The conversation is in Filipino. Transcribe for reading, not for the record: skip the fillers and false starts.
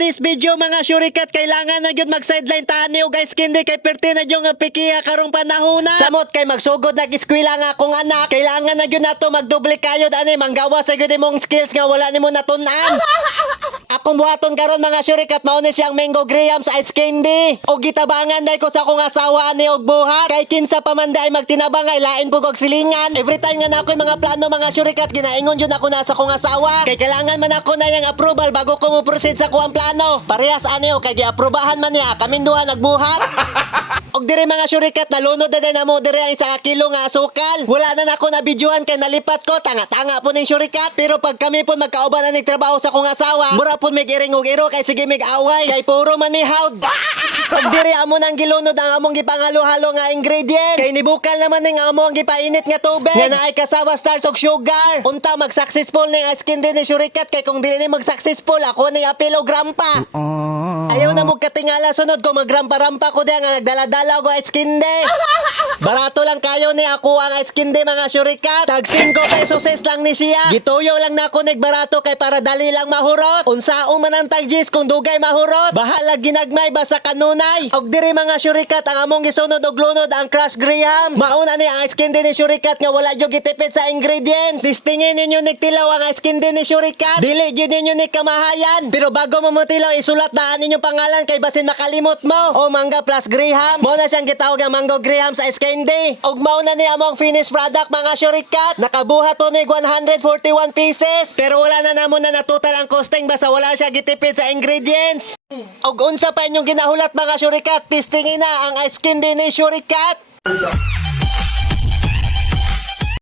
today's video mga syurikat, kailangan na yun mag-sideline tani o guys kindi kay perti na yung pikiya karong panahona. Samot kay magsugod nag-eskwela nga akong anak, kailangan na yun nato magdoble kayo dani manggawa sa yun mong skills nga wala nimo natunan. Akong buhaton karon mga syurikat, mao ni siyang mango grahams ice candy. O gitabangan dai ko sa akong asawa ani og buhat. Kay kinsa pa man dai magtinabang ay lain pug og silingan. Every time nga na ako'y mga plano mga syurikat, ginaingon jud ako na sa akong asawa. Kay kailangan man ako na yang approval bago ko mo proceed sa kuang plano. Parehas ani o kay giaprobahan man niya, kaming duha nagbuhat. Og dire mga syurikat, nalunod na din na mo dire ang 1 kilo nga asukal. Wala na nako na videohan kay nalipat ko, tanga-tanga po ning syurikat. Pero pag kami po magkauban na trabaho sa akong asawa, mura po mig iring og iro kay sige mig away. Kay puro man ni hawd. Og dire amo nang gilunod ang among gipangalo-halo nga ingredients. Kay nibukal naman ning among gipainit nga tubig. Nga naay kasawa stars og sugar. Unta mag-successful ning ice candy ni syurikat, kay kung dili ni mag-successful ako ning apil og grampa. Ayaw na mo katingala sunod ko magrampa-rampa ko diha nga nagdala-dala og ice candy. Barato lang kayo ni ako ang ice candy mga syurikat. Tag 5 pesos lang ni siya. Gituyo lang na ako barato kay para dali lang mahurot. Unsaon man ang tagjis kung dugay mahurot. Bahala ginagmay basta kanunay. Og diri mga syurikat, ang among gisunod og lunod ang Crush Grahams. Mauna ni ang ice candy ni syurikat nga wala jud gitipid sa ingredients. Listingin ninyo nigtilaw ang ice candy ni syurikat. Dili jud ninyo ni kamahayan. Pero bago mo mutilaw isulat na ninyo pangalan kay basin makalimot mo. O Mangga plus Grahams. Mo na siyang gitawag nga Mango Grahams ice candy. Og mauna ni among finished product mga syurikat. Nakabuhat po mig 141 pieces. Pero wala na namo na natutal ang costing basta wala siya gitipid sa ingredients. Og unsa pa inyong ginahulat mga syurikat, testingin na ang ice candy ni syurikat.